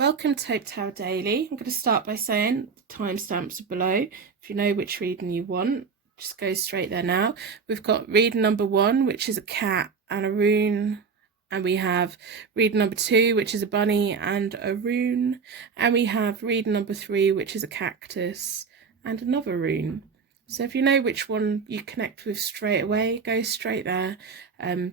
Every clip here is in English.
Welcome to Hope Tower Daily. I'm going to start by saying timestamps are below. If you know which reading you want, just go straight there now. We've got reading number 1, which is a cat and a rune. And we have reading number 2, which is a bunny and a rune. And we have reading number 3, which is a cactus and another rune. So if you know which one you connect with straight away, go straight there.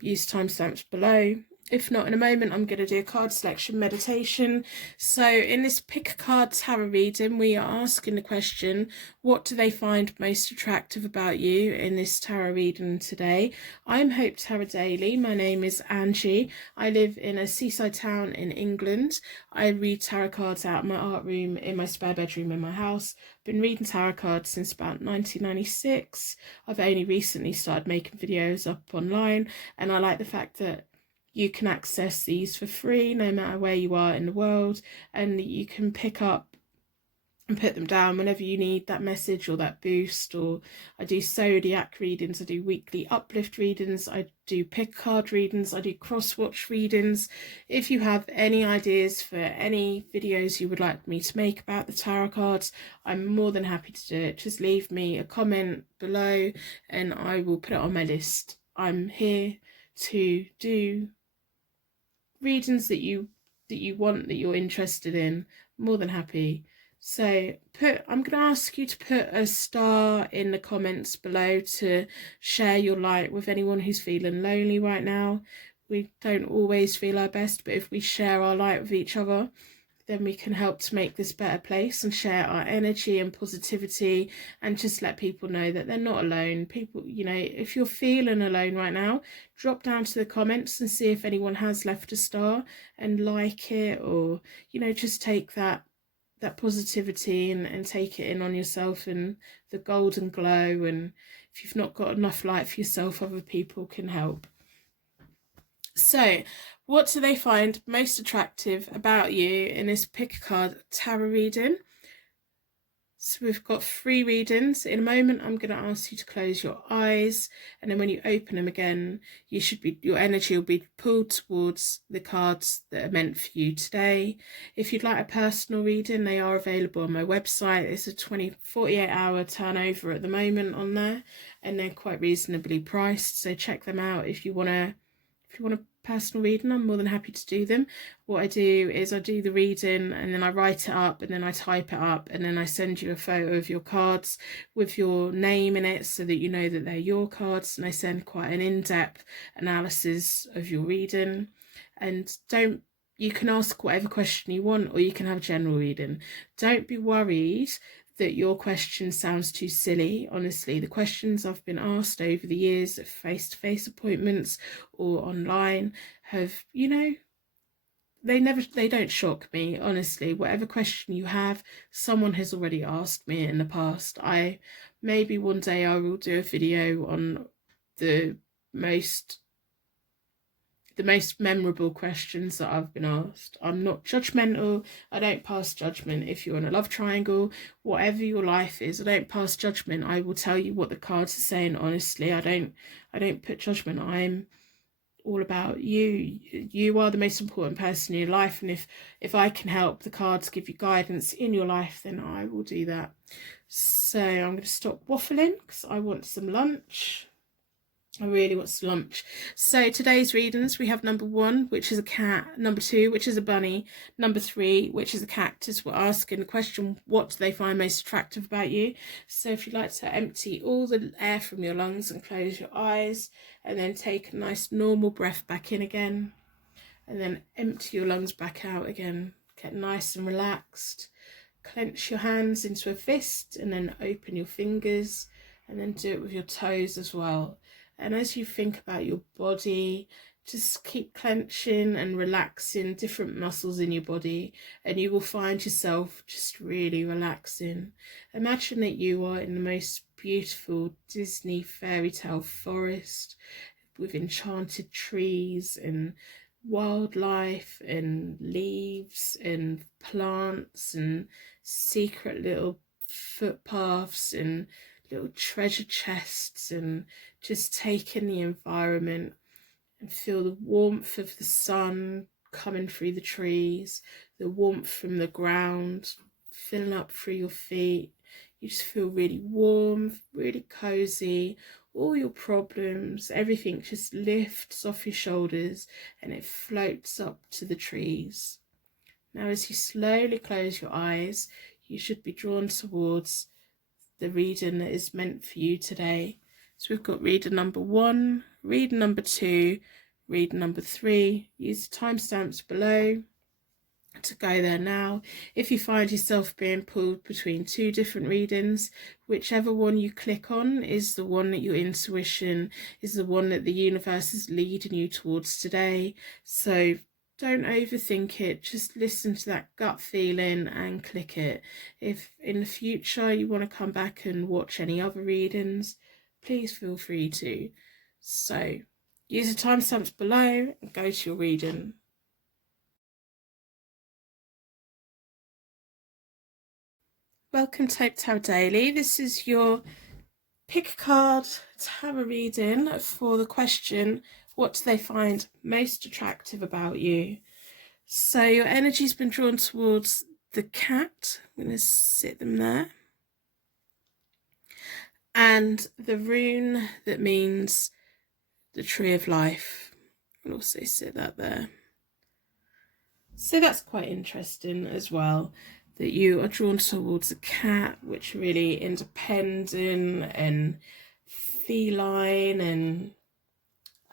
Use timestamps below. If not, in a moment, I'm going to do a card selection meditation. So in this pick a card tarot reading, we are asking the question, what do they find most attractive about you in this tarot reading today? I'm Hope Tarot Daily. My name is Angie. I live in a seaside town in England. I read tarot cards out in my art room in my spare bedroom in my house. I've been reading tarot cards since about 1996. I've only recently started making videos up online, and I like the fact that you can access these for free no matter where you are in the world, and you can pick up and put them down whenever you need that message or that boost. Or I do zodiac readings, I do weekly uplift readings, I do pick card readings, I do cross-watch readings. If you have any ideas for any videos you would like me to make about the tarot cards, I'm more than happy to do it. Just leave me a comment below and I will put it on my list. I'm here to do readings that you want, that you're interested in. More than happy. So I'm going to ask you to put a star in the comments below to share your light with anyone who's feeling lonely right now. We don't always feel our best, but if we share our light with each other, then we can help to make this better place and share our energy and positivity and just let people know that they're not alone. People, you know, if you're feeling alone right now, drop down to the comments and see if anyone has left a star and like it, or, you know, just take that positivity and take it in on yourself and the golden glow. And if you've not got enough light for yourself, other people can help. So, what do they find most attractive about you in this pick a card tarot reading? So we've got 3 readings. In a moment, I'm going to ask you to close your eyes, and then when you open them again, your energy will be pulled towards the cards that are meant for you today. If you'd like a personal reading, they are available on my website. It's a 48-hour turnover at the moment on there, and they're quite reasonably priced. So check them out if you want a personal reading. I'm more than happy to do them. What I do is I do the reading and then I write it up and then I type it up and then I send you a photo of your cards with your name in it so that you know that they're your cards, and I send quite an in-depth analysis of your reading. And you can ask whatever question you want, or you can have a general reading. Don't be worried that your question sounds too silly. Honestly, the questions I've been asked over the years at face-to-face appointments or online have, you know, they don't shock me. Honestly, whatever question you have, someone has already asked me in the past. Maybe one day I will do a video on the most memorable questions that I've been asked. I'm not judgmental. I don't pass judgment. If you're in a love triangle, whatever your life is, I don't pass judgment. I will tell you what the cards are saying honestly. I don't put judgment. I'm all about you. You are the most important person in your life, and if I can help the cards give you guidance in your life, then I will do that. So I'm going to stop waffling because I want some lunch. I really want some lunch. So today's readings, we have number 1, which is a cat, number 2, which is a bunny, number 3, which is a cactus. We're asking the question, what do they find most attractive about you? So if you'd like to empty all the air from your lungs and close your eyes, and then take a nice normal breath back in again, and then empty your lungs back out again. Get nice and relaxed. Clench your hands into a fist and then open your fingers, and then do it with your toes as well. And as you think about your body, just keep clenching and relaxing different muscles in your body, and you will find yourself just really relaxing. Imagine that you are in the most beautiful Disney fairy tale forest with enchanted trees and wildlife and leaves and plants and secret little footpaths and little treasure chests, and just take in the environment and feel the warmth of the sun coming through the trees, the warmth from the ground filling up through your feet. You just feel really warm, really cozy. All your problems, everything just lifts off your shoulders and it floats up to the trees. Now, as you slowly close your eyes, you should be drawn towards the reading that is meant for you today. So we've got reader number 1, reader number 2, reader number 3. Use the timestamps below to go there now. If you find yourself being pulled between 2 different readings, whichever one you click on is the one that your intuition is the one that the universe is leading you towards today. So don't overthink it, just listen to that gut feeling and click it. If in the future you want to come back and watch any other readings, please feel free to. So use the timestamps below and go to your reading. Welcome to Hope Tarot Daily. This is your pick a card tarot reading for the question, what do they find most attractive about you? So your energy's been drawn towards the cat. I'm going to sit them there. And the rune that means the tree of life. I'll also sit that there. So that's quite interesting as well, that you are drawn towards a cat, which are really independent and feline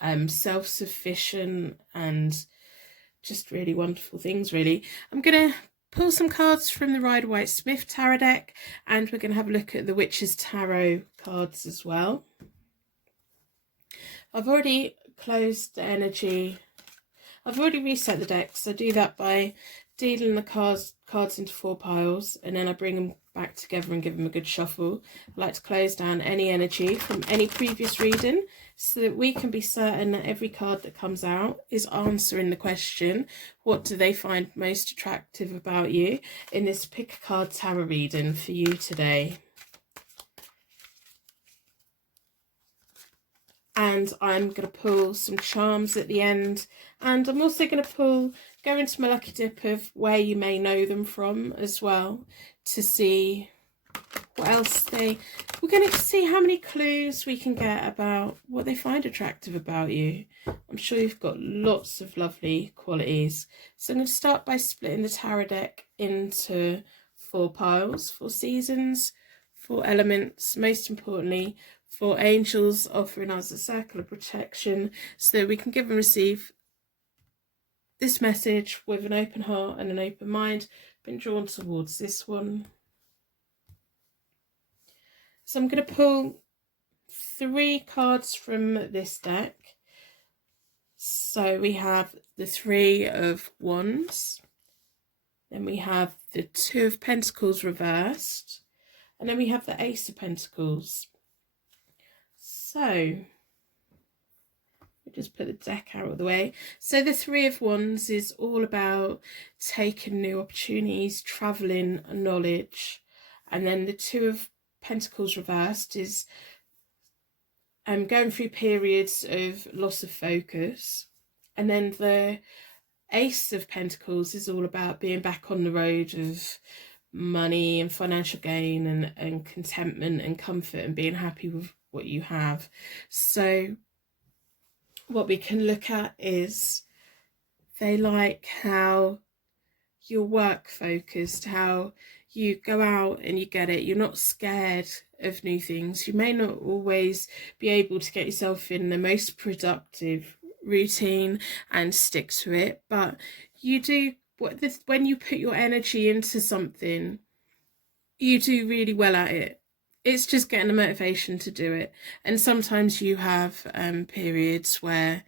and self-sufficient and just really wonderful things, really. I'm going to pull some cards from the Rider-Waite-Smith tarot deck, and we're going to have a look at the Witch's Tarot cards as well. I've already closed the energy. I've already reset the deck, so I do that by dealing the cards into 4 piles, and then I bring them back together and give them a good shuffle. I like to close down any energy from any previous reading so that we can be certain that every card that comes out is answering the question, what do they find most attractive about you, in this pick a card tarot reading for you today. And I'm going to pull some charms at the end, and I'm also going to go into my lucky dip of where you may know them from as well, to see what else we're going to see how many clues we can get about what they find attractive about you. I'm sure you've got lots of lovely qualities. So I'm going to start by splitting the tarot deck into 4 piles, 4 seasons, 4 elements, most importantly 4 angels offering us a circle of protection so that we can give and receive this message with an open heart and an open mind. Been drawn towards this one. So I'm going to pull 3 cards from this deck. So we have the 3 of Wands, then we have the 2 of Pentacles reversed, and then we have the Ace of Pentacles. So we'll just put the deck out of the way. So the 3 of Wands is all about taking new opportunities, travelling, knowledge. And then the 2 of Pentacles reversed is going through periods of loss of focus. And then the Ace of Pentacles is all about being back on the road of money and financial gain and contentment and comfort and being happy with what you have. So what we can look at is they like how you're work focused, how you go out and you get it. You're not scared of new things. You may not always be able to get yourself in the most productive routine and stick to it, but you do when you put your energy into something, you do really well at it. It's just getting the motivation to do it. And sometimes you have periods where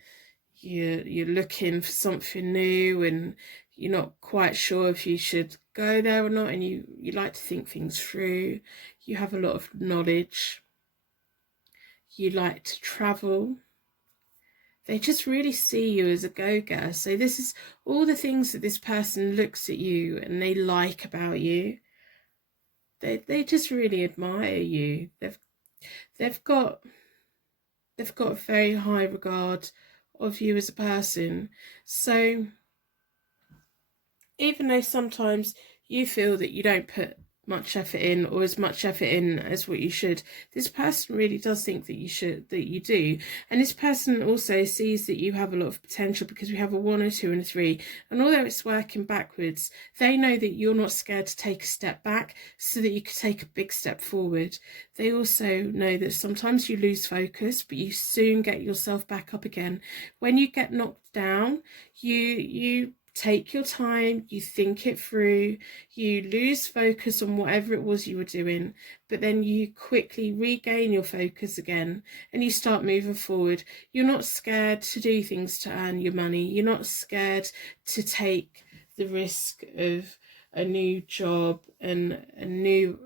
you're looking for something new and you're not quite sure if you should go there or not, and you like to think things through. You have a lot of knowledge. You like to travel. They just really see you as a go-getter. So this is all the things that this person looks at you and they like about you. They just really admire you. They've got a very high regard of you as a person. So even though sometimes you feel that you don't put much effort in, or as much effort in as what you should, this person really does think that you do. And this person also sees that you have a lot of potential, because we have a 1, a 2 and a 3, and although it's working backwards, they know that you're not scared to take a step back so that you could take a big step forward. They also know that sometimes you lose focus, but you soon get yourself back up again. When you get knocked down, you take your time, you think it through, you lose focus on whatever it was you were doing, but then you quickly regain your focus again and you start moving forward. You're not scared to do things to earn your money. You're not scared to take the risk of a new job and a new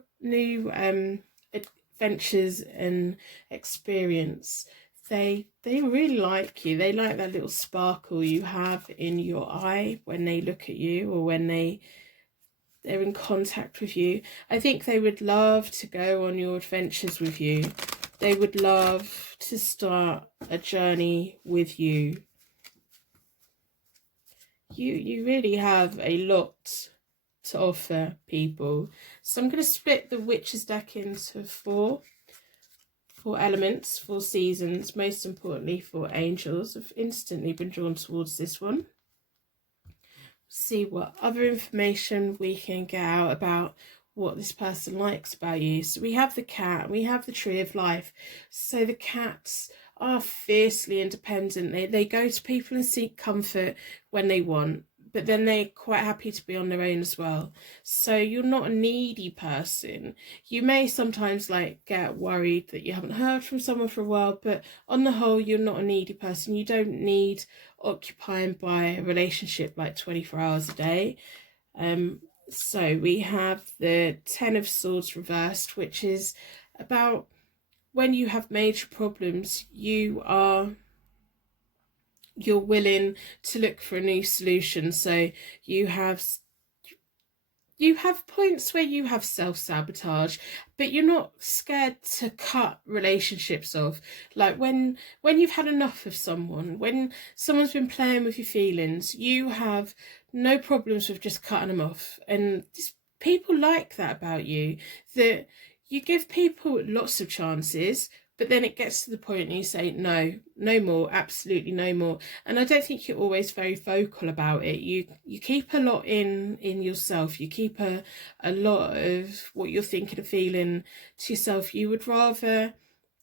adventures and experience. They really like you. They like that little sparkle you have in your eye when they look at you, or when they're in contact with you. I think they would love to go on your adventures with you. They would love to start a journey with you. You really have a lot to offer people. So I'm going to split the Witches deck into four elements, 4 seasons, most importantly 4 angels. I've instantly been drawn towards this one. See what other information we can get out about what this person likes about you. So we have the cat, we have the tree of life. So the cats are fiercely independent. They go to people and seek comfort when they want, but then they're quite happy to be on their own as well. So you're not a needy person. You may sometimes like get worried that you haven't heard from someone for a while, but on the whole, you're not a needy person. You don't need occupying by a relationship like 24 hours a day. So we have the 10 of Swords reversed, which is about when you have major problems, you're willing to look for a new solution. So you have points where you have self-sabotage, but you're not scared to cut relationships off. Like when you've had enough of someone, when someone's been playing with your feelings, you have no problems with just cutting them off. And people like that about you, that you give people lots of chances, but then it gets to the point and you say, no more, absolutely no more. And I don't think you're always very vocal about it. You keep a lot in yourself. You keep a lot of what you're thinking and feeling to yourself. You would rather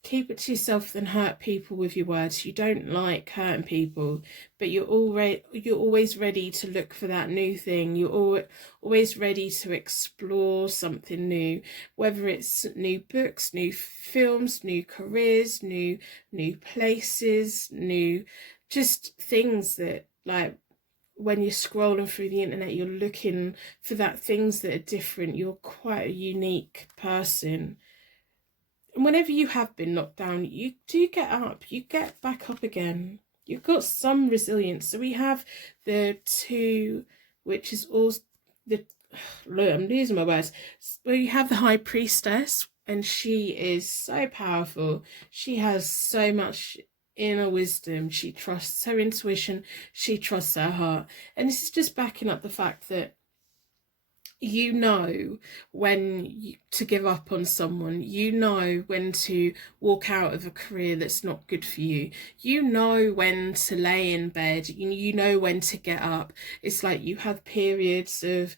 keep it to yourself than hurt people with your words. You don't like hurting people, but you're always ready to look for that new thing. You're always ready to explore something new, whether it's new books, new films, new careers, new places, new just things that, like, when you're scrolling through the internet, you're looking for that things that are different. You're quite a unique person. And whenever you have been knocked down, you do get up, you get back up again. You've got some resilience. So we have the 2, which is also look, I'm losing my words. Well, you have the High Priestess, and she is so powerful. She has so much inner wisdom. She trusts her intuition. She trusts her heart. And this is just backing up the fact that you know when to give up on someone. You know when to walk out of a career that's not good for you. You know when to lay in bed. You know when to get up. It's like you have periods of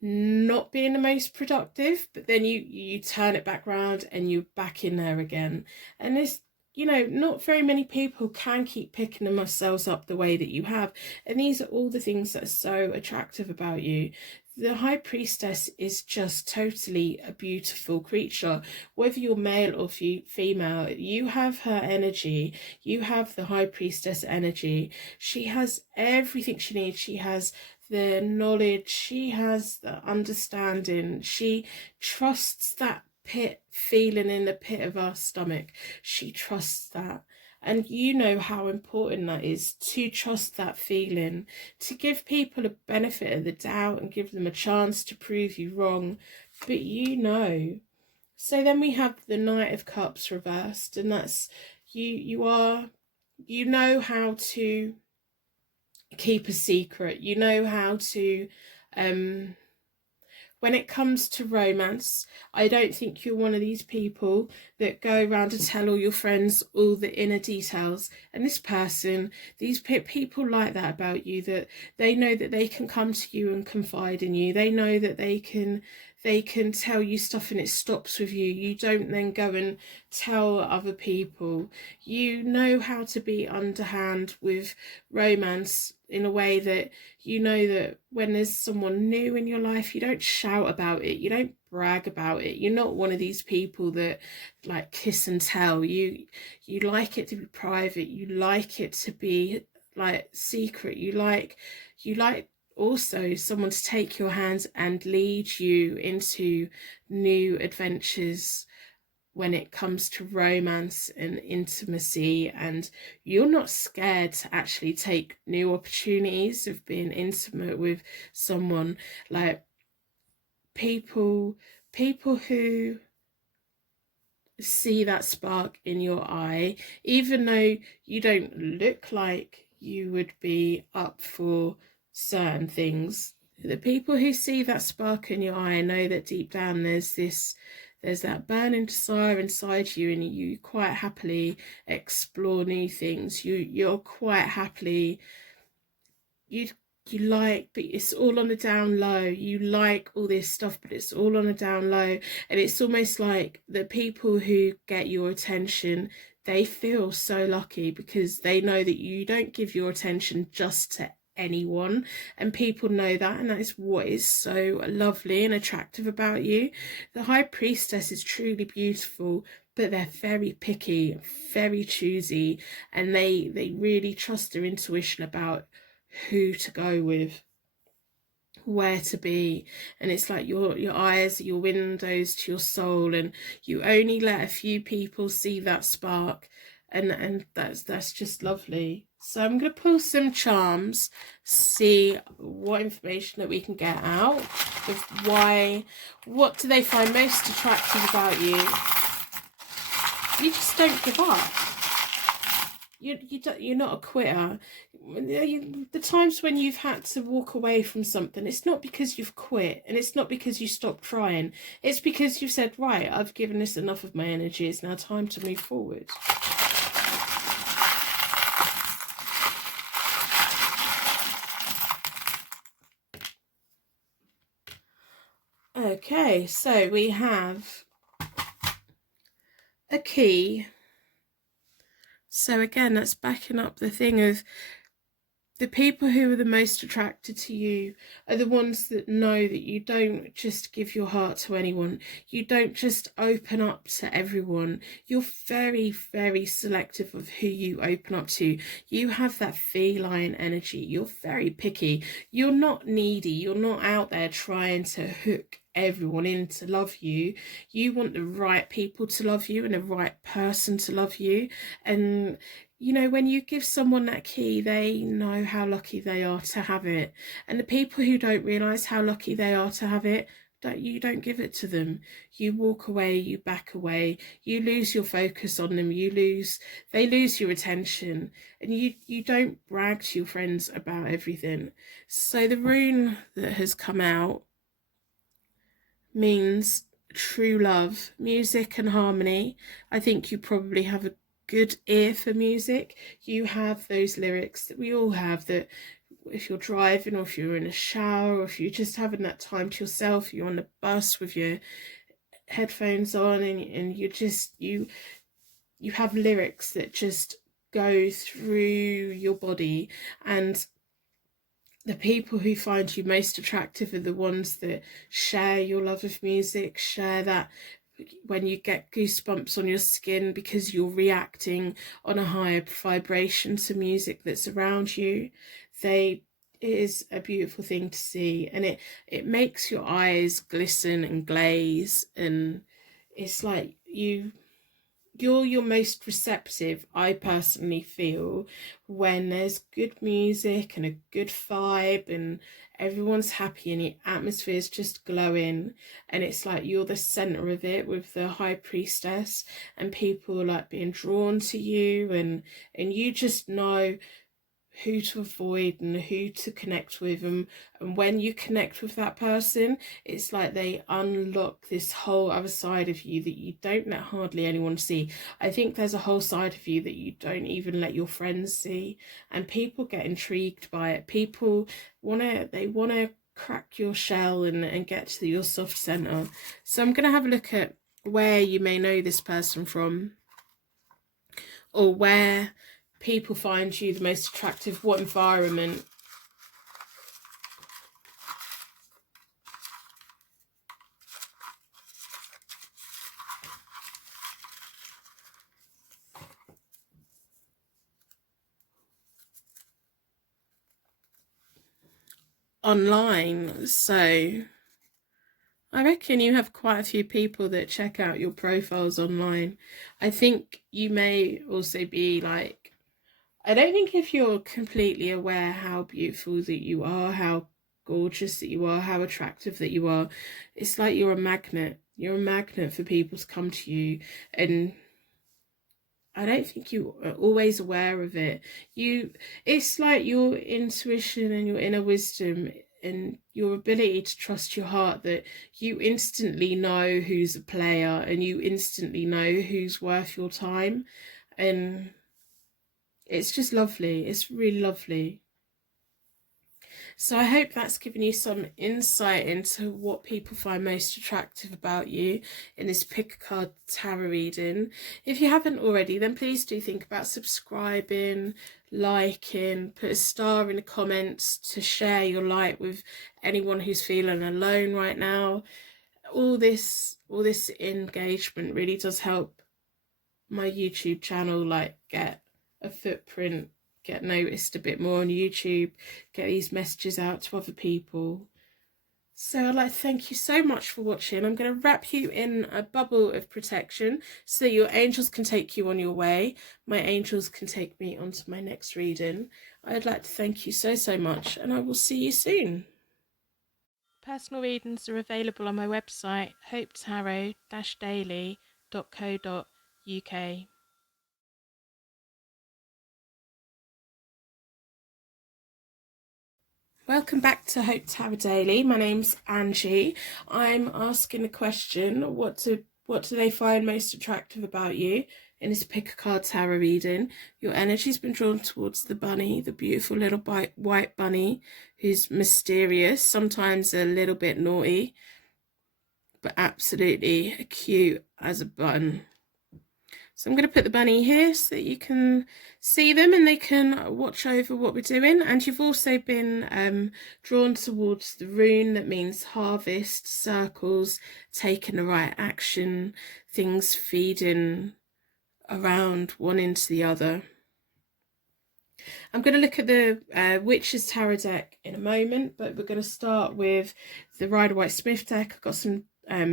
not being the most productive, but then you turn it back round and you're back in there again. And it's, not very many people can keep picking themselves up the way that you have. And these are all the things that are so attractive about you. The High Priestess is just totally a beautiful creature. Whether you're male or female, you have her energy. You have the High Priestess energy. She has everything she needs. She has the knowledge. She has the understanding. She trusts that feeling in the pit of our stomach. She trusts that. And you know how important that is, to trust that feeling, to give people a benefit of the doubt and give them a chance to prove you wrong. But So then we have the Knight of Cups reversed, and that's you know how to keep a secret. You know how to When it comes to romance, I don't think you're one of these people that go around and tell all your friends all the inner details. And this person, these people like that about you, that they know that they can come to you and confide in you. They know that they can tell you stuff and it stops with you. You don't then go and tell other people. You know how to be underhand with romance in a way that you know that when there's someone new in your life, you don't shout about it, you don't brag about it. You're not one of these people that like kiss and tell. You like it to be private, you like it to be like secret, you like also someone to take your hands and lead you into new adventures when it comes to romance and intimacy, and you're not scared to actually take new opportunities of being intimate with someone. Like people who see that spark in your eye, even though you don't look like you would be up for certain things, the people who see that spark in your eye know that deep down there's that burning desire inside you, and you quite happily explore new things. You're quite happily, you like, but it's all on the down low. You like all this stuff, but it's all on the down low. And it's almost like the people who get your attention, they feel so lucky because they know that you don't give your attention just to anyone, and people know that, and that is what is so lovely and attractive about you. The High Priestess is truly beautiful, but they're very picky, very choosy, and they really trust their intuition about who to go with, where to be. And it's like your eyes are your windows to your soul, and you only let a few people see that spark, and that's just lovely. So I'm going to pull some charms, see what information that we can get out of what do they find most attractive about you. You just don't give up. You're not a quitter. The times when you've had to walk away from something, it's not because you've quit, and it's not because you stopped trying. It's because you've said, right, I've given this enough of my energy. It's now time to move forward. Okay, so we have a key. So again, that's backing up the thing of the people who are the most attracted to you are the ones that know that you don't just give your heart to anyone. You don't just open up to everyone. You're very, very selective of who you open up to. You have that feline energy. You're very picky. You're not needy. You're not out there trying to hook everyone in to love you. You want the right people to love you and the right person to love you. And you know, when you give someone that key, they know how lucky they are to have it. And the people who don't realise how lucky they are to have it, you don't give it to them. You walk away, you back away, you lose your focus on them, they lose your attention, and you don't brag to your friends about everything. So the rune that has come out means true love, music and harmony. I think you probably have a good ear for music. You have those lyrics that we all have, that if you're driving, or if you're in a shower, or if you're just having that time to yourself, you're on the bus with your headphones on, and you have lyrics that just go through your body. And the people who find you most attractive are the ones that share your love of music, share that when you get goosebumps on your skin because you're reacting on a higher vibration to music that's around you. It is a beautiful thing to see, and it makes your eyes glisten and glaze, and it's like you're your most receptive, I personally feel, when there's good music and a good vibe and everyone's happy and the atmosphere is just glowing, and it's like you're the center of it with the High Priestess, and people are like being drawn to you, and you just know who to avoid and who to connect with, and when you connect with that person, it's like they unlock this whole other side of you that you don't let hardly anyone see. I think there's a whole side of you that you don't even let your friends see, and people get intrigued by it. People wanna crack your shell and get to your soft center. So I'm gonna have a look at where you may know this person from, or where people find you the most attractive, what environment. Online. So I reckon you have quite a few people that check out your profiles online. I think you may also be like, I don't think if you're completely aware how beautiful that you are, how gorgeous that you are, how attractive that you are, it's like you're a magnet. You're a magnet for people to come to you, and I don't think you are always aware of it. It's like your intuition and your inner wisdom and your ability to trust your heart, that you instantly know who's a player and you instantly know who's worth your time. And it's just lovely. It's really lovely. So I hope that's given you some insight into what people find most attractive about you in this pick a card tarot reading. If you haven't already, then please do think about subscribing, liking, put a star in the comments to share your light with anyone who's feeling alone right now. All this engagement really does help my YouTube channel like get a footprint, get noticed a bit more on YouTube, get these messages out to other people. So I'd like to thank you so much for watching. I'm going to wrap you in a bubble of protection so that your angels can take you on your way. My angels can take me on to my next reading. I'd like to thank you so much, and I will see you soon. Personal readings are available on my website, hopetarot-daily.co.uk. Welcome back to Hope Tarot Daily. My name's Angie. I'm asking the question, what do they find most attractive about you? In this pick a card tarot reading, your energy's been drawn towards the bunny, the beautiful little white bunny who's mysterious, sometimes a little bit naughty, but absolutely cute as a button. So I'm going to put the bunny here so that you can see them and they can watch over what we're doing. And you've also been drawn towards the rune that means harvest, circles, taking the right action, things feeding around one into the other. I'm going to look at the Witch's Tarot deck in a moment, but we're going to start with the Rider-Waite-Smith deck. I've got some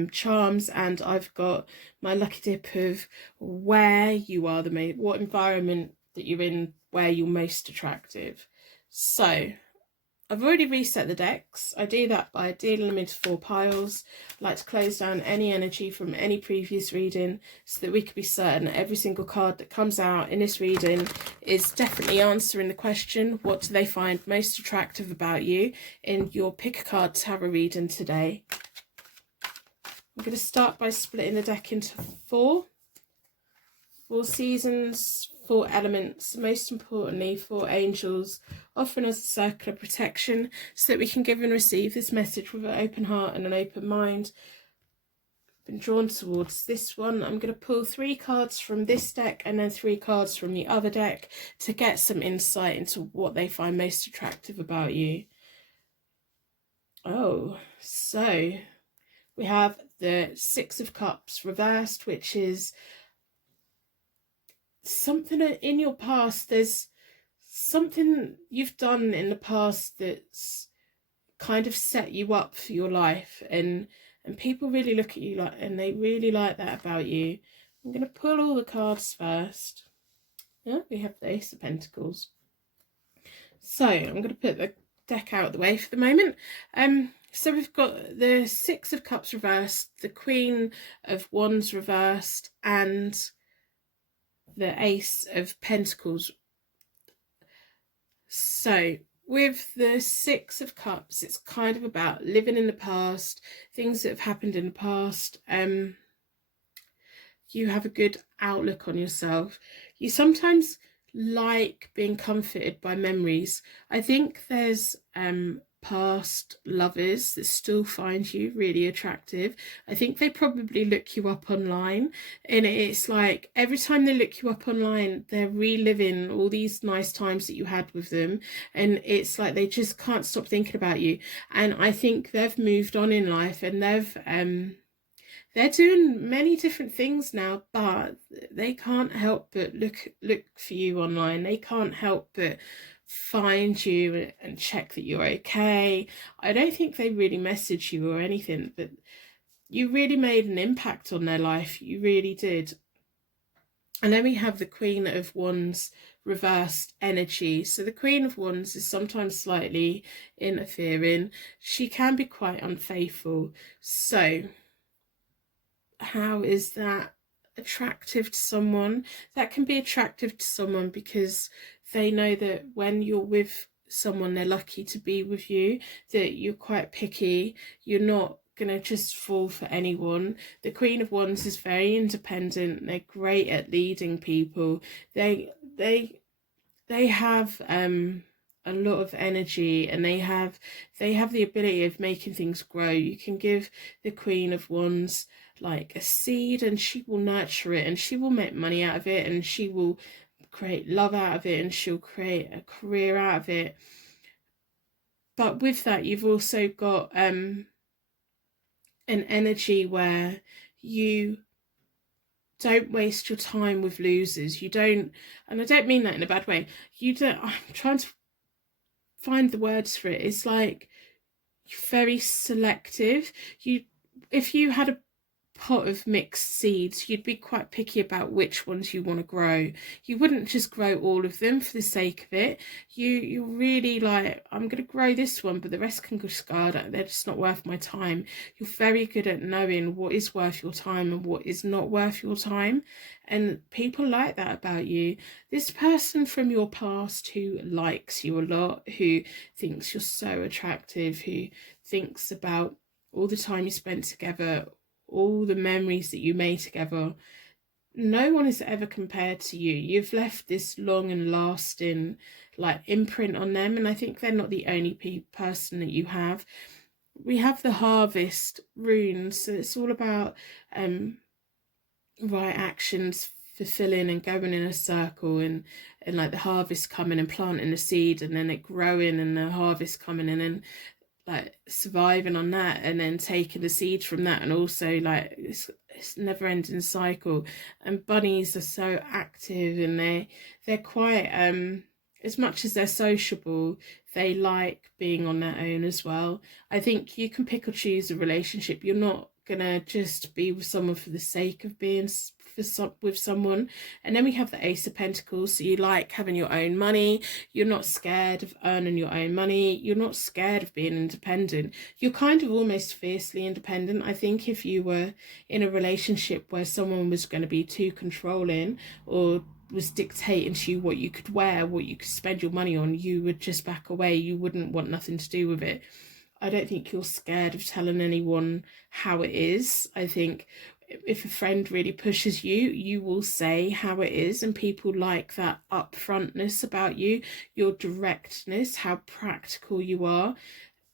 charms, and I've got my lucky dip of where you are what environment that you're in, where you're most attractive. So I've already reset the decks. I do that by dealing them into 4 piles. I like to close down any energy from any previous reading so that we can be certain that every single card that comes out in this reading is definitely answering the question, what do they find most attractive about you in your pick a card tarot reading today. I'm going to start by splitting the deck into 4 seasons, 4 elements, most importantly 4 angels, offering us a circle of protection so that we can give and receive this message with an open heart and an open mind. Been drawn towards this one. I'm going to pull 3 cards from this deck and then 3 cards from the other deck to get some insight into what they find most attractive about you. Oh, so we have the 6 of Cups reversed, which is something in your past. There's something you've done in the past that's kind of set you up for your life, and people really look at you like, and they really like that about you. I'm going to pull all the cards first. Yeah, we have the Ace of Pentacles. So I'm going to put the deck out of the way for the moment. So we've got the 6 of Cups reversed, the Queen of Wands reversed, and the Ace of Pentacles. So with the Six of Cups, it's kind of about living in the past, things that have happened in the past. You have a good outlook on yourself. You sometimes like being comforted by memories. I think there's past lovers that still find you really attractive. I think they probably look you up online, and it's like every time they look you up online, they're reliving all these nice times that you had with them, and it's like they just can't stop thinking about you. And I think they've moved on in life, and they're doing many different things now, but they can't help but look for you online. They can't help but find you and check that you're okay. I don't think they really message you or anything, but you really made an impact on their life. You really did. And then we have the Queen of Wands reversed energy. So the Queen of Wands is sometimes slightly interfering. She can be quite unfaithful. So how is that attractive to someone? That can be attractive to someone because they know that when you're with someone, they're lucky to be with you, that you're quite picky, you're not gonna just fall for anyone. The Queen of Wands is very independent. They're great at leading people. They have a lot of energy, and they have the ability of making things grow. You can give the Queen of Wands like a seed, and she will nurture it, and she will make money out of it, and she will create love out of it, and she'll create a career out of it. But with that, you've also got an energy where you don't waste your time with losers. You don't, and I don't mean that in a bad way, you don't, I'm trying to find the words for it. It's like you're very selective. If you had a pot of mixed seeds, you'd be quite picky about which ones you want to grow. You wouldn't just grow all of them for the sake of it. You're really like, I'm going to grow this one, but the rest can just go, they're just not worth my time. You're very good at knowing what is worth your time and what is not worth your time, and people like that about you. This person from your past who likes you a lot, who thinks you're so attractive, who thinks about all the time you spent together, all the memories that you made together, no one is ever compared to you. You've left this long and lasting like imprint on them, and I think they're not the only person that you have. We have the Harvest runes, so it's all about right actions fulfilling and going in a circle, and like the harvest coming and planting the seed, and then it growing, and the harvest coming, and then like surviving on that, and then taking the seed from that, and also like it's never ending cycle. And bunnies are so active, and they're quite as much as they're sociable, they like being on their own as well. I think you can pick or choose a relationship. You're not gonna just be with someone for the sake of being with someone. And then we have the Ace of Pentacles. So you like having your own money. You're not scared of earning your own money. You're not scared of being independent. You're kind of almost fiercely independent. I think if you were in a relationship where someone was going to be too controlling or was dictating to you what you could wear, what you could spend your money on, you would just back away. You wouldn't want nothing to do with it. I don't think you're scared of telling anyone how it is. I think if a friend really pushes you, you will say how it is, and people like that upfrontness about you, your directness, how practical you are.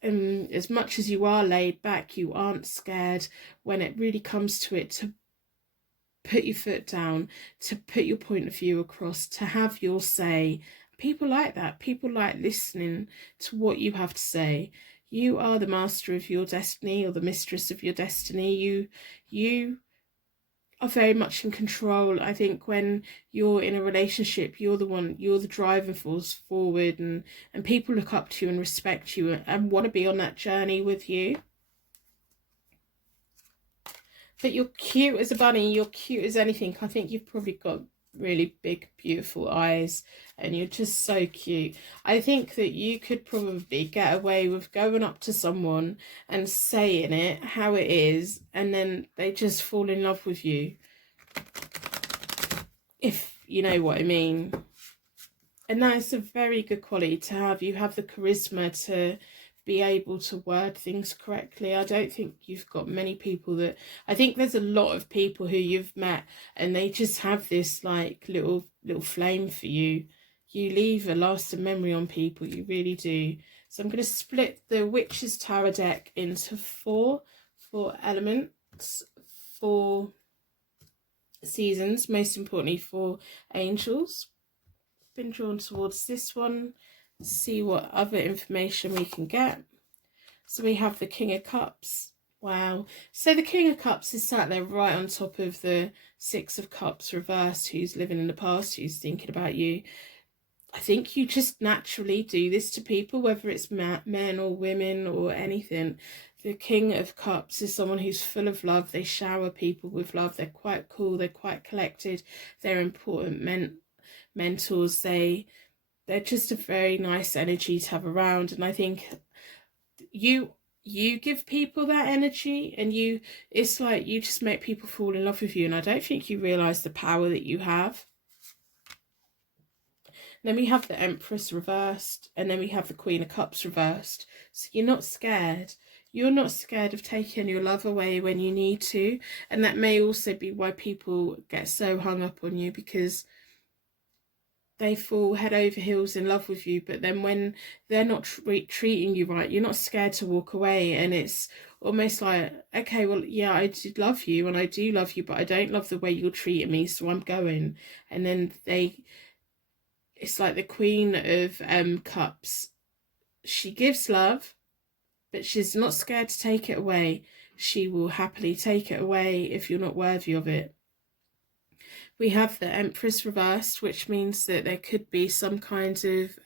As much as you are laid back, you aren't scared when it really comes to it to put your foot down, to put your point of view across, to have your say. People like that. People like listening to what you have to say. You are the master of your destiny, or the mistress of your destiny. You are very much in control. I think when you're in a relationship, you're the driving force forward, and people look up to you and respect you and want to be on that journey with you. But you're cute as a bunny. You're cute as anything. I think you've probably got really big, beautiful eyes, and you're just so cute. I think that you could probably get away with going up to someone and saying it how it is, and then they just fall in love with you, if you know what I mean. And that is a very good quality to have. You have the charisma to be able to word things correctly. I don't think you've got many people that, I think there's a lot of people who you've met and they just have this like little flame for you. You leave a lasting memory on people, you really do. So I'm going to split the Witch's Tarot deck into four elements, 4 seasons, most importantly 4 angels. Been drawn towards this one, see what other information we can get. So we have the King of Cups. Wow. So the King of Cups is sat there right on top of the Six of Cups reversed, who's living in the past, who's thinking about you. I think you just naturally do this to people, whether it's men or women or anything. The King of Cups is someone who's full of love. They shower people with love. They're quite cool. They're quite collected. They're important mentors. They're just a very nice energy to have around. And I think you give people that energy, and it's like you just make people fall in love with you. And I don't think you realize the power that you have. Then we have the Empress reversed, and then we have the Queen of Cups reversed. So you're not scared. You're not scared of taking your love away when you need to. And that may also be why people get so hung up on you, because they fall head over heels in love with you. But then when they're not treating you right, you're not scared to walk away. And it's almost like, okay, well, yeah, I did love you and I do love you, but I don't love the way you're treating me, so I'm going. And then it's like the Queen of Cups. She gives love, but she's not scared to take it away. She will happily take it away if you're not worthy of it. We have the Empress reversed, which means that there could be some kind of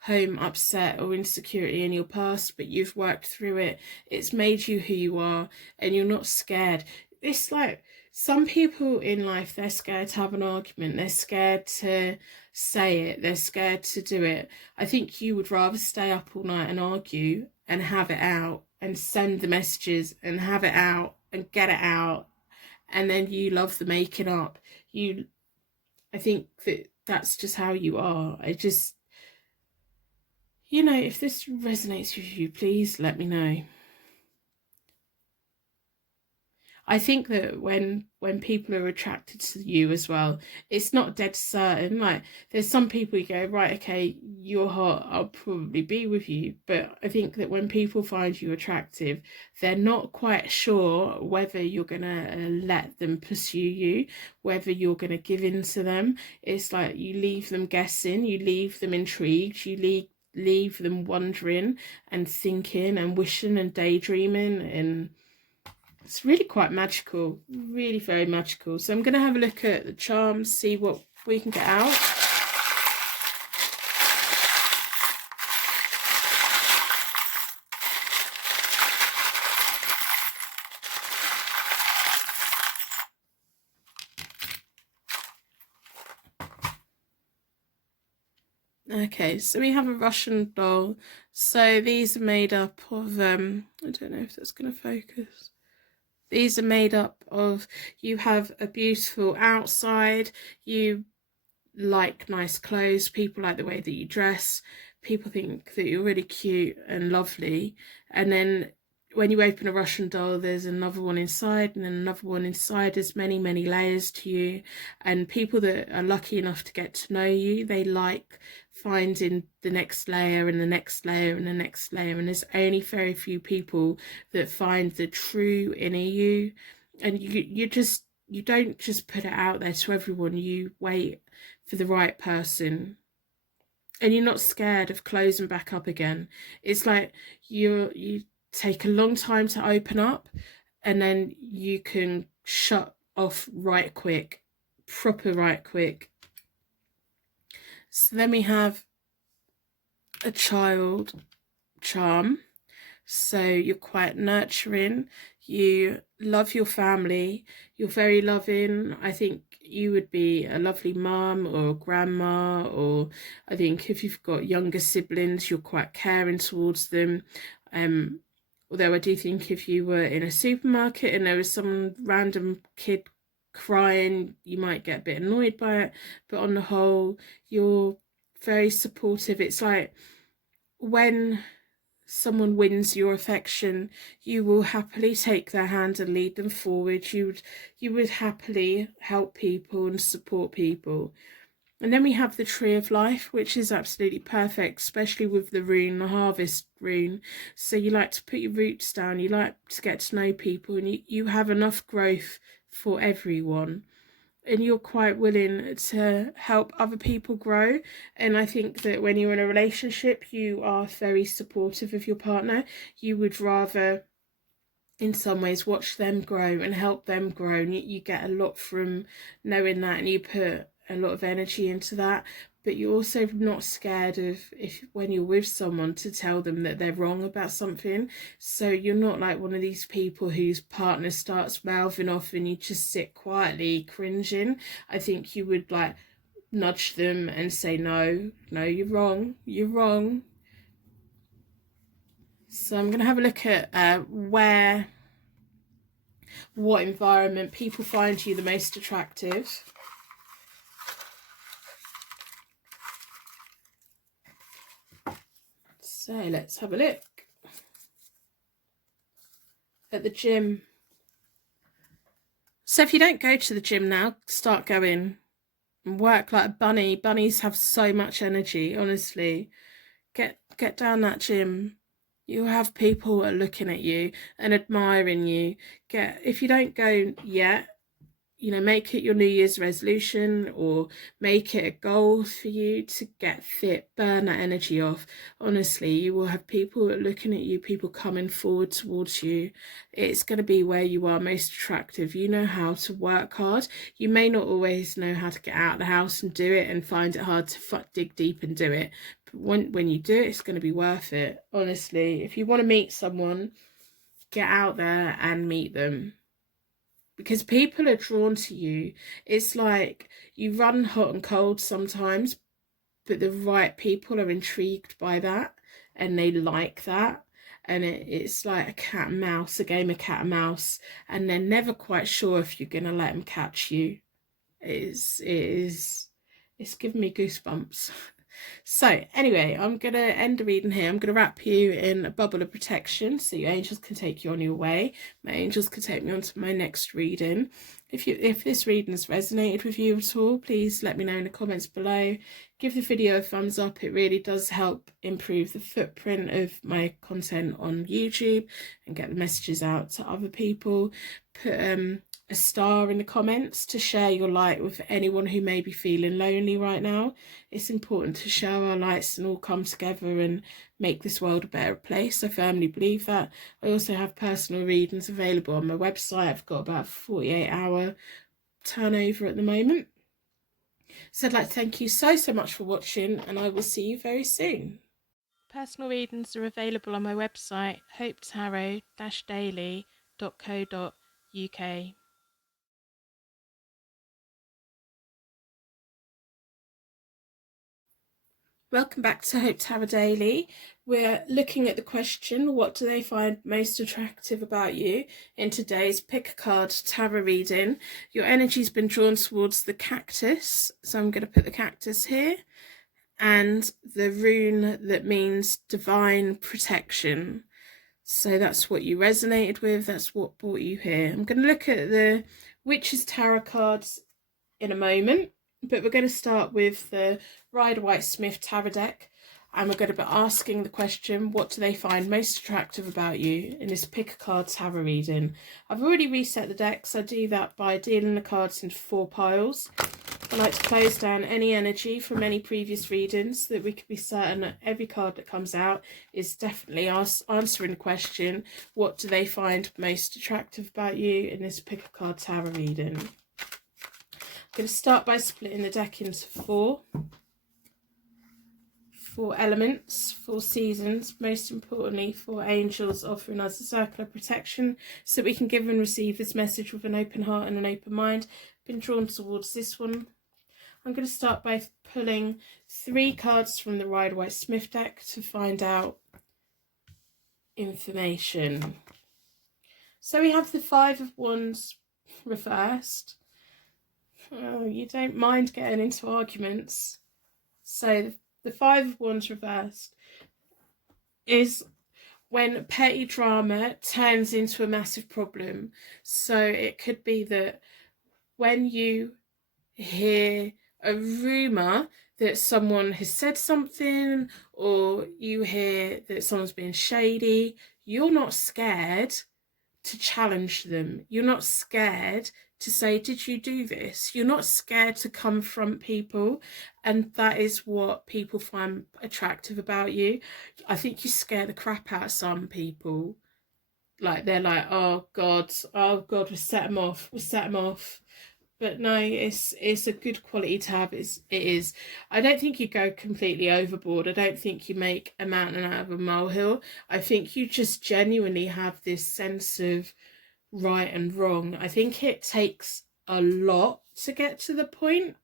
home upset or insecurity in your past, but you've worked through it. It's made you who you are, and you're not scared. It's like some people in life, they're scared to have an argument. They're scared to say it. They're scared to do it. I think you would rather stay up all night and argue and have it out and send the messages and have it out and get it out. And then you love the making up. I think that's just how you are. If this resonates with you, please let me know. I think that when people are attracted to you as well, it's not dead certain. Like, there's some people you go, right, okay, you're hot, I'll probably be with you. But I think that when people find you attractive, they're not quite sure whether you're going to let them pursue you, whether you're going to give in to them. It's like you leave them guessing, you leave them intrigued, you leave them wondering and thinking and wishing and daydreaming, and it's really quite magical, really very magical. So I'm going to have a look at the charms, see what we can get out. Okay, so we have a Russian doll. So these are made up of, I don't know if that's going to focus. These are made up of, you have a beautiful outside, you like nice clothes, people like the way that you dress, people think that you're really cute and lovely. And then when you open a Russian doll, there's another one inside and then another one inside. There's many, many layers to you. And people that are lucky enough to get to know you, they like finding the next layer and the next layer and the next layer. And there's only very few people that find the true inner you. And you don't just put it out there to everyone. You wait for the right person. And you're not scared of closing back up again. It's like you take a long time to open up, and then you can shut off right quick, proper right quick. So then we have a child charm. So you're quite nurturing, you love your family, you're very loving. I think you would be a lovely mum or a grandma, or I think if you've got younger siblings, you're quite caring towards them. Although I do think if you were in a supermarket and there was some random kid crying, you might get a bit annoyed by it. But on the whole, you're very supportive. It's like when someone wins your affection, you will happily take their hand and lead them forward. You would happily help people and support people. And then we have the Tree of Life, which is absolutely perfect, especially with the rune, the Harvest rune. So you like to put your roots down, you like to get to know people, and you have enough growth for everyone. And you're quite willing to help other people grow. And I think that when you're in a relationship, you are very supportive of your partner. You would rather, in some ways, watch them grow and help them grow. And you get a lot from knowing that, and you put a lot of energy into that. But you're also not scared of, if when you're with someone, to tell them that they're wrong about something. So you're not like one of these people whose partner starts mouthing off and you just sit quietly cringing. I think you would like nudge them and say, no, you're wrong, you're wrong. So I'm going to have a look at what environment people find you the most attractive. So let's have a look at the gym. So if you don't go to the gym now, start going and work like a bunny. Bunnies have so much energy, honestly. Get down that gym. You'll have people that are looking at you and admiring you. If you don't go yet, make it your New Year's resolution, or make it a goal for you to get fit, burn that energy off. Honestly, you will have people looking at you, people coming forward towards you. It's going to be where you are most attractive. You know how to work hard. You may not always know how to get out of the house and do it, and find it hard to dig deep and do it. But when you do it, it's going to be worth it. Honestly, if you want to meet someone, get out there and meet them. Because people are drawn to you. It's like you run hot and cold sometimes, but the right people are intrigued by that and they like that. And it's like a cat and mouse, a game of cat and mouse, and they're never quite sure if you're going to let them catch you. It's giving me goosebumps. So anyway, I'm going to end the reading here. I'm going to wrap you in a bubble of protection so your angels can take you on your way. My angels can take me on to my next reading. If this reading has resonated with you at all, please let me know in the comments below. Give the video a thumbs up. It really does help improve the footprint of my content on YouTube and get the messages out to other people. Put a star in the comments to share your light with anyone who may be feeling lonely right now. It's important to share our lights and all come together and make this world a better place. I firmly believe that. I also have personal readings available on my website. I've got about a 48-hour turnover at the moment. So I'd like to thank you so much for watching, and I will see you very soon. Personal readings are available on my website, hopetarot-daily.co.uk. Welcome back to Hope Tarot Daily. We're looking at the question, what do they find most attractive about you? In today's pick a card tarot reading, your energy's been drawn towards the cactus. So I'm going to put the cactus here, and the rune that means divine protection. So that's what you resonated with. That's what brought you here. I'm going to look at the Witch's Tarot cards in a moment, but we're going to start with the Rider-Waite-Smith Tarot deck, and we're going to be asking the question, what do they find most attractive about you in this pick a card tarot reading? I've already reset the decks. I do that by dealing the cards into 4 piles. I like to close down any energy from any previous readings so that we can be certain that every card that comes out is definitely answering the question, what do they find most attractive about you in this pick a card tarot reading? I'm going to start by splitting the deck into 4 elements, 4 seasons, most importantly 4 angels offering us a circle of protection so we can give and receive this message with an open heart and an open mind. Been drawn towards this one. I'm going to start by pulling 3 cards from the Rider-Waite-Smith deck to find out information. So we have the 5 of Wands reversed. Oh, you don't mind getting into arguments. So The Five of Wands reversed is when petty drama turns into a massive problem. So it could be that when you hear a rumour that someone has said something, or you hear that someone's being shady, you're not scared to challenge them. You're not scared to say, did you do this? You're not scared to confront people. And that is what people find attractive about you. I think you scare the crap out of some people. Like, they're like, oh God, we set them off. But no, it's a good quality to have. It is. I don't think you go completely overboard. I don't think you make a mountain out of a molehill. I think you just genuinely have this sense of right and wrong. I think it takes a lot to get to the point,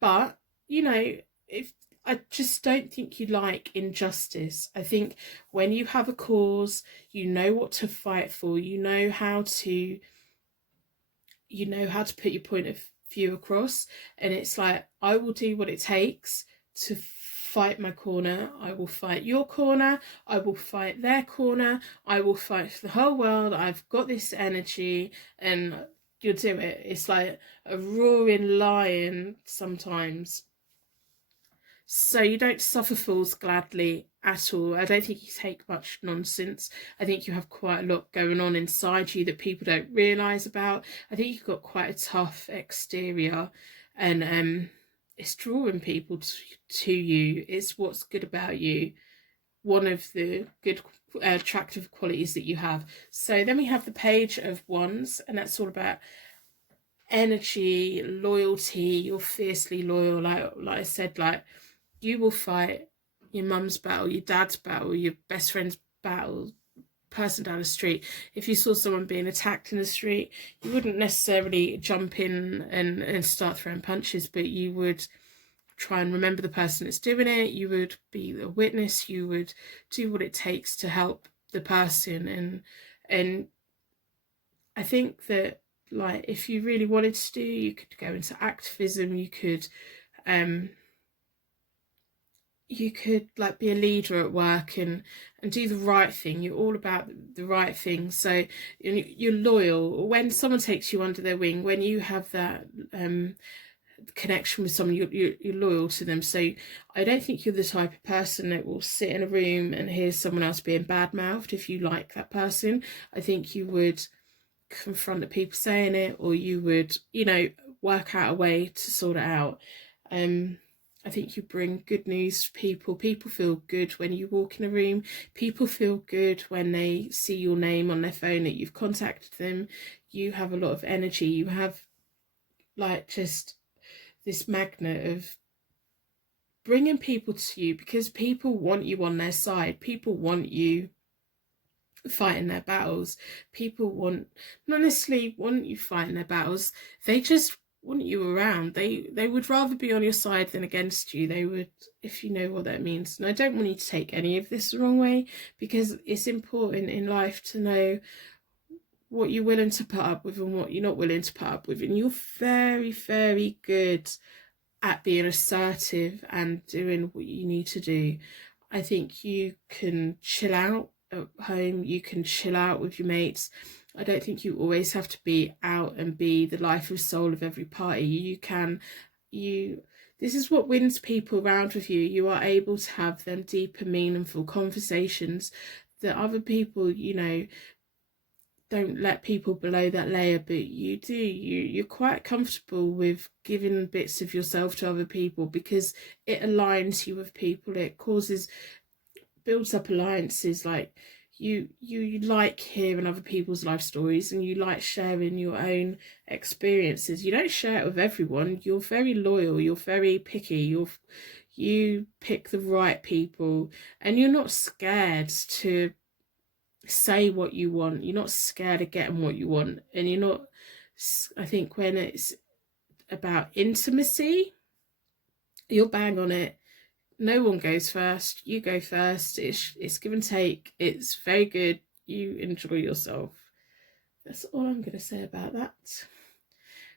but you know, if I just don't think you like injustice. I think when you have a cause, you know what to fight for. You know how to put your point of view across, and it's like, I will do what it takes to fight my corner. I will fight your corner. I will fight their corner. I will fight for the whole world. I've got this energy, and you'll do it. It's like a roaring lion sometimes. So you don't suffer fools gladly at all. I don't think you take much nonsense. I think you have quite a lot going on inside you that people don't realise about. I think you've got quite a tough exterior, and it's drawing people to you. It's what's good about you. One of the good attractive qualities that you have. So then we have the Page of Wands, and that's all about energy, loyalty. You're fiercely loyal. Like I said, like, you will fight your mum's battle, your dad's battle, your best friend's battle, person down the street. If you saw someone being attacked in the street, you wouldn't necessarily jump in and start throwing punches, but you would try and remember the person that's doing it. You would be a witness. You would do what it takes to help the person. And I think that, like, if you really wanted to do, you could go into activism. You could like be a leader at work and do the right thing. You're all about the right thing. So you're loyal. When someone takes you under their wing, when you have that connection with someone, you're loyal to them. So I don't think you're the type of person that will sit in a room and hear someone else being bad-mouthed. If you like that person, I think you would confront the people saying it, or you would, work out a way to sort it out. I think you bring good news to people. People feel good when you walk in a room. People feel good when they see your name on their phone that you've contacted them. You have a lot of energy. You have like just this magnet of bringing people to you, because people want you on their side. People want you fighting their battles. People not necessarily want you fighting their battles. They just want you around. They would rather be on your side than against you. They would, if you know what that means. And I don't want you to take any of this the wrong way, because it's important in life to know what you're willing to put up with and what you're not willing to put up with. And you're very, very good at being assertive and doing what you need to do. I think you can chill out at home. You can chill out with your mates. I don't think you always have to be out and be the life and soul of every party. This is what wins people around with you. You are able to have them deeper, meaningful conversations that other people, don't let people below that layer, but you do. You're quite comfortable with giving bits of yourself to other people because it aligns you with people. It builds up alliances. Like, you like hearing other people's life stories, and you like sharing your own experiences. You don't share it with everyone. You're very loyal. You're very picky. You pick the right people, and you're not scared to say what you want. You're not scared of getting what you want, and you're not. I think when it's about intimacy, you'll bang on it. No one goes first. You go first. It's give and take. It's very good. You enjoy yourself. That's all I'm going to say about that.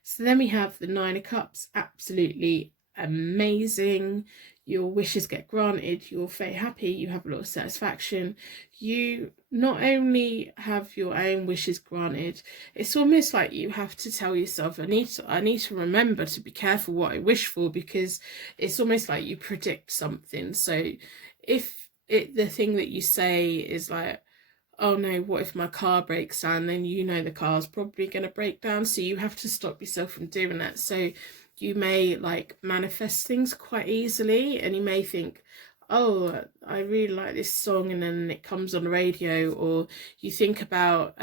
So then we have the Nine of Cups. Absolutely amazing. your wishes get granted, you're very happy, you have a lot of satisfaction. You not only have your own wishes granted, it's almost like you have to tell yourself, I need to remember to be careful what I wish for, because it's almost like you predict something. So if the thing that you say is like, oh no, what if my car breaks down? Then you know the car's probably going to break down, so you have to stop yourself from doing that. So you may like manifest things quite easily, and you may think, oh, I really like this song, and then it comes on the radio, or you think about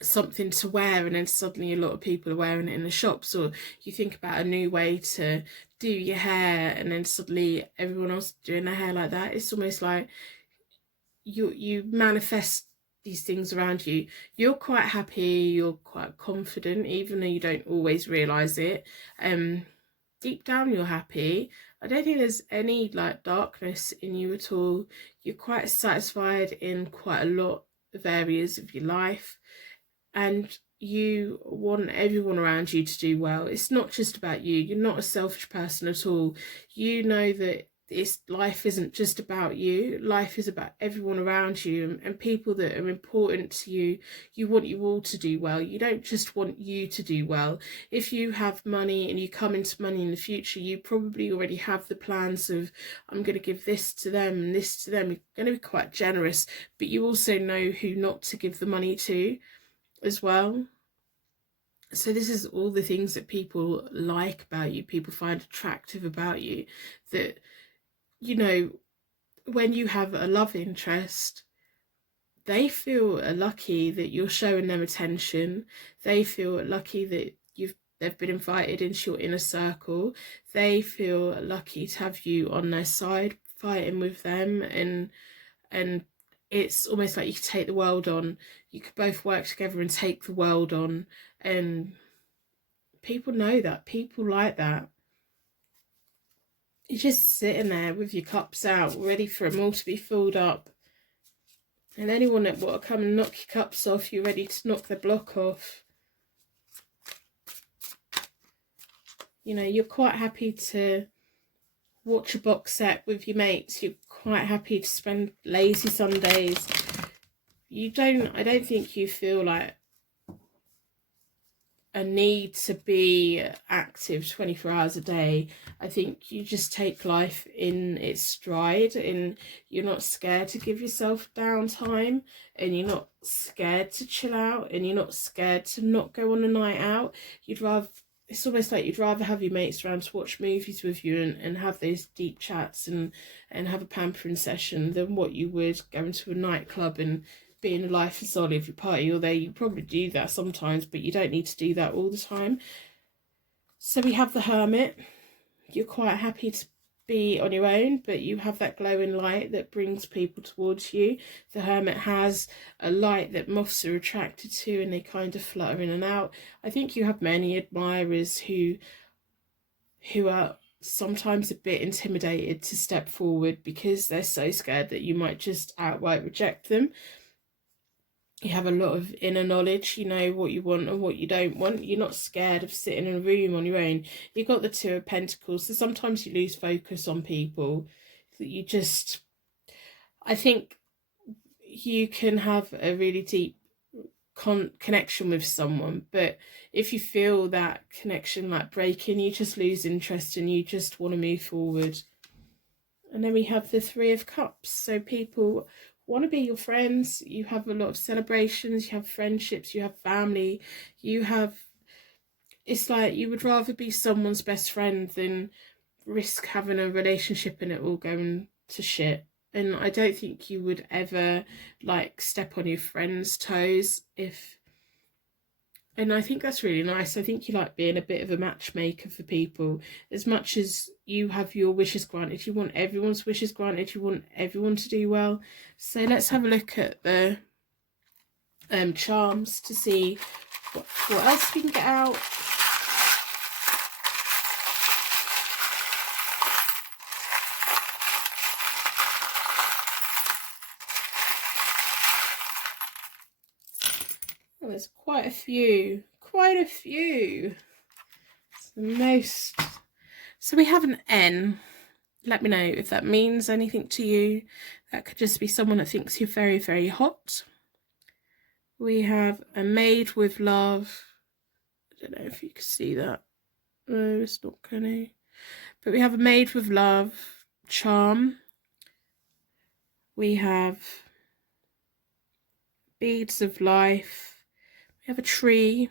something to wear, and then suddenly a lot of people are wearing it in the shops, or you think about a new way to do your hair, and then suddenly everyone else is doing their hair like that. It's almost like you manifest these things around you. You're quite happy, you're quite confident, even though you don't always realize it. Deep down you're happy. I don't think there's any like darkness in you at all. You're quite satisfied in quite a lot of areas of your life, and you want everyone around you to do well. It's not just about you. You're not a selfish person at all. You know that life isn't just about you. Life is about everyone around you, and people that are important to you. You want you all to do well. You don't just want you to do well. If you have money and you come into money in the future, you probably already have the plans of, I'm going to give this to them and this to them. You're going to be quite generous, but you also know who not to give the money to as well. So this is all the things that people like about you, people find attractive about you, that, you know, when you have a love interest, they feel lucky that you're showing them attention. They feel lucky that they've been invited into your inner circle. They feel lucky to have you on their side, fighting with them, and it's almost like you could take the world on. You could both work together and take the world on, and people know that. People like that. You're just sitting there with your cups out, ready for them all to be filled up. And anyone that will come and knock your cups off, you're ready to knock the block off. You know, you're quite happy to watch a box set with your mates. You're quite happy to spend lazy Sundays. I don't think you feel like a need to be active 24 hours a day. I think you just take life in its stride, and you're not scared to give yourself downtime, and you're not scared to chill out, and you're not scared to not go on a night out. It's almost like you'd rather have your mates around to watch movies with you and have those deep chats and have a pampering session than what you would go into a nightclub and being a life and soul of your party. Although you probably do that sometimes, but you don't need to do that all the time. So we have the hermit. You're quite happy to be on your own, but you have that glowing light that brings people towards you. The hermit has a light that moths are attracted to, and they kind of flutter in and out. I think you have many admirers who are sometimes a bit intimidated to step forward because they're so scared that you might just outright reject them. You have a lot of inner knowledge. You know what you want and what you don't want. You're not scared of sitting in a room on your own. You've got the Two of Pentacles, so sometimes you lose focus on people. I think you can have a really deep connection with someone, but if you feel that connection like breaking, you just lose interest and you just want to move forward. And then we have the Three of Cups. So people want to be your friends. You have a lot of celebrations, you have friendships, you have family, it's like you would rather be someone's best friend than risk having a relationship and it all going to shit. And I don't think you would ever like step on your friend's toes and I think that's really nice. I think you like being a bit of a matchmaker for people. As much as you have your wishes granted, you want everyone's wishes granted. You want everyone to do well. So let's have a look at the charms to see what else we can get out. There's quite a few. It's the most. So we have an N. Let me know if that means anything to you. That could just be someone that thinks you're very, very hot. We have a Made with Love. I don't know if you can see that. No, it's not gonna. But we have a Made with Love charm. We have Beads of Life. We have a tree.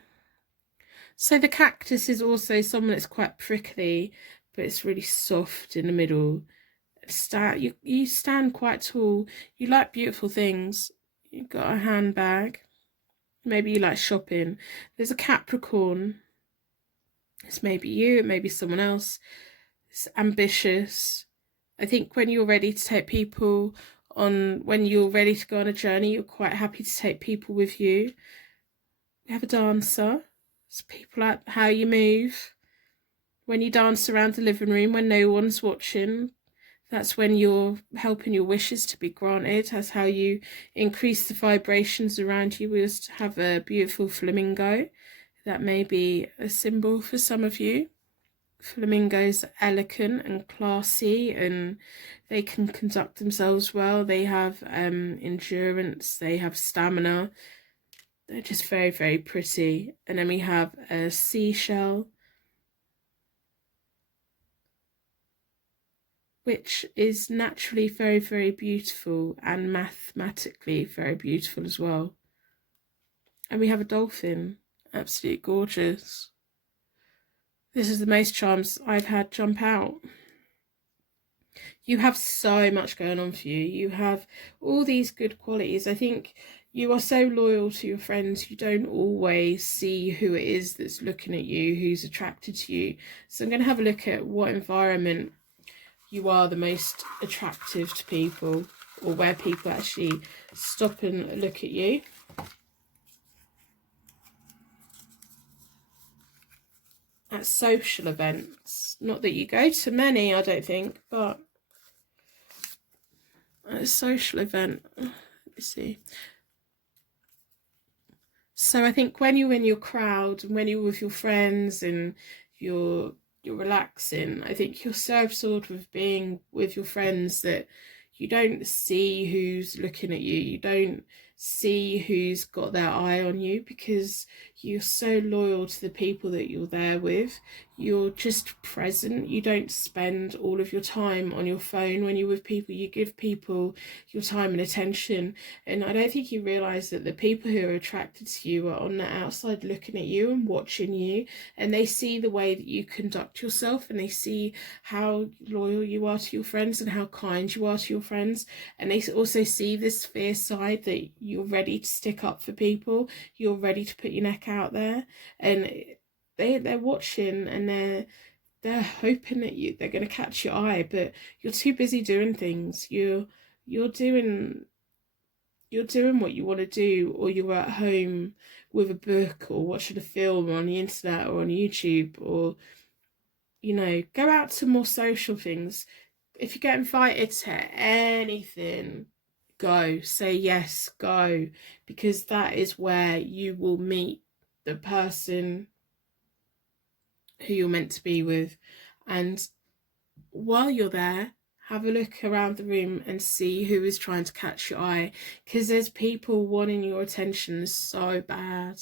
So the cactus is also someone that's quite prickly, but it's really soft in the middle. You stand quite tall. You like beautiful things. You've got a handbag. Maybe you like shopping. There's a Capricorn. It's maybe you, it may be someone else. It's ambitious. I think when you're ready to take people on, when you're ready to go on a journey, you're quite happy to take people with you. We have a dancer. It's people at how you move. When you dance around the living room when no one's watching, that's when you're helping your wishes to be granted. That's how you increase the vibrations around you. We just have a beautiful flamingo. That may be a symbol for some of you. Flamingos are elegant and classy, and they can conduct themselves well. They have endurance, they have stamina. They're just very, very pretty. And then we have a seashell, which is naturally very, very beautiful and mathematically very beautiful as well. And we have a dolphin, absolutely gorgeous. This is the most charms I've had jump out. You have so much going on for you. You have all these good qualities. I think you are so loyal to your friends. You don't always see who it is that's looking at you, who's attracted to you. So I'm going to have a look at what environment you are the most attractive to people, or where people actually stop and look at you. At social events. Not that you go to many, I don't think, but at a social event. Let me see. So I think when you're in your crowd and when you're with your friends and you're relaxing, I think you're so absorbed with being with your friends that you don't see who's looking at you. You don't see who's got their eye on you, because you're so loyal to the people that you're there with. You're just present. You don't spend all of your time on your phone when you're with people. You give people your time and attention. And I don't think you realise that the people who are attracted to you are on the outside looking at you and watching you, and they see the way that you conduct yourself, and they see how loyal you are to your friends and how kind you are to your friends. And they also see this fierce side that you're ready to stick up for people, you're ready to put your neck out there, and they're watching, and they're hoping that they're going to catch your eye, but you're too busy doing things. You're doing what you want to do, or you're at home with a book or watching a film on the internet or on YouTube, or go out to more social things. If you get invited to anything, go. Say yes, go, because that is where you will meet the person who you're meant to be with. And while you're there, have a look around the room and see who is trying to catch your eye, because there's people wanting your attention so bad.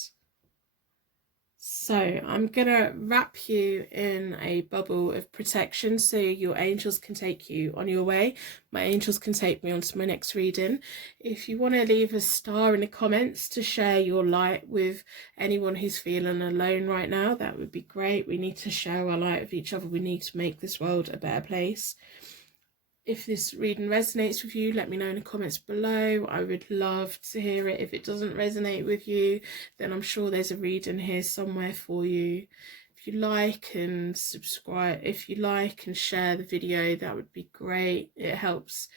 So I'm gonna wrap you in a bubble of protection so your angels can take you on your way. My angels can take me on to my next reading. If you want to leave a star in the comments to share your light with anyone who's feeling alone right now, that would be great. We need to share our light with each other. We need to make this world a better place. If this reading resonates with you, let me know in the comments below. I would love to hear it. If it doesn't resonate with you, then I'm sure there's a reading here somewhere for you. If you like and subscribe, if you like and share the video, that would be great. It helps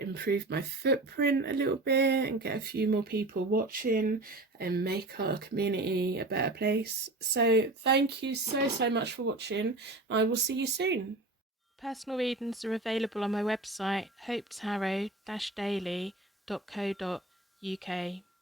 improve my footprint a little bit and get a few more people watching and make our community a better place. So thank you so much for watching. I will see you soon. Personal readings are available on my website, hopetarot-daily.co.uk.